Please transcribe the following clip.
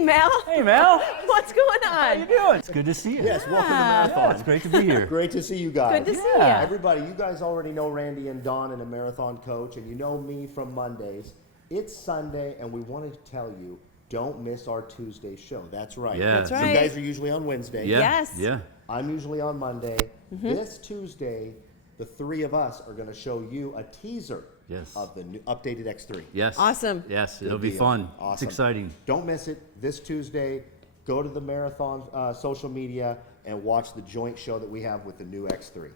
Mel. Hey, Mel. What's going How you on? doing? It's good to see you. Yes, welcome to Yeah, Marathon. it's great to be here. Great to see you guys. Good to see Yeah. you. Everybody, you guys already know Randy and Don and a marathon coach, and you know me from Mondays. It's Sunday, and we wanted to tell you, don't miss our Tuesday show. That's right. Yeah. That's You right. guys are usually on Wednesday. Yeah. Yes. Yeah. I'm usually on Monday. This Tuesday, the three of us are going to show you a teaser Yes. of the new updated X3. Yes. Awesome. Yes, Good it'll be deal. fun. Awesome. It's exciting. Don't miss it this Tuesday. Go to the Marathon social media and watch the joint show that we have with the new X3.